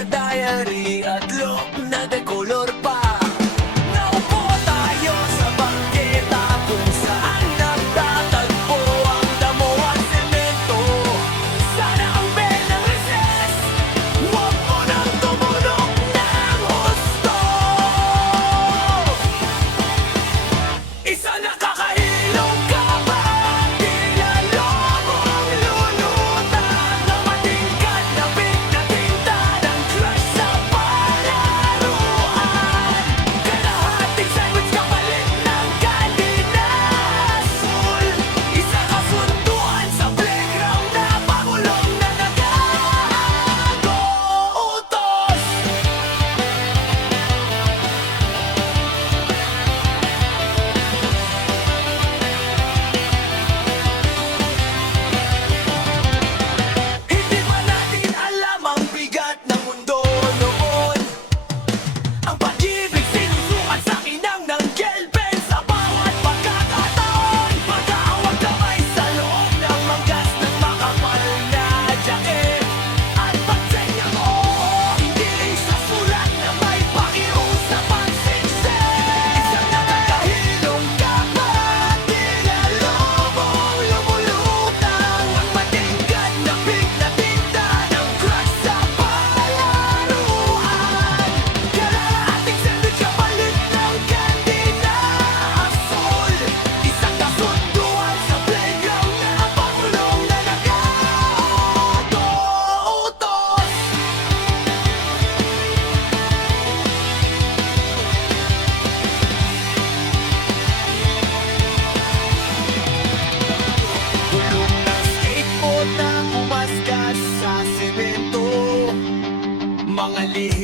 sa diary at loob na dekolor pa. Naupo tayo sa bangketa kung saan nagtatagpo ang damo at semento. Sana ang belang recess, huwag mo nang tumulong ng husto. Isa na kakahilong ka pa, tila lobong lulutang na matingkad na big na tinta ng crush sa palaruan. Kalahating sandwich kapalit ng candy na asul. Isa kasunduan sa playground na pagulong na nag-aago-utos. Hindi pa natin alam ang bigat ng mundo noon. Ang pag-ibig sinusukat sa kinang ng gelben sa bawat pagkakataon. Pagkaawag kamay sa loob ng manggas ng makapal na jacket. At pagsenyang oo, hindi sa sulat na may pakiusap ang siksik. Isang nakakahilong ka pa, tila lobong lumulutang at matingkad na big na tinta ng crush sa palaruan. Kalahating sandwich kapalit ng candy na asul. Isang kasunduan sa playground na pagulong na nag-aago-utos. Gulong ng skateboard na umasgas sa semento. Mga lihim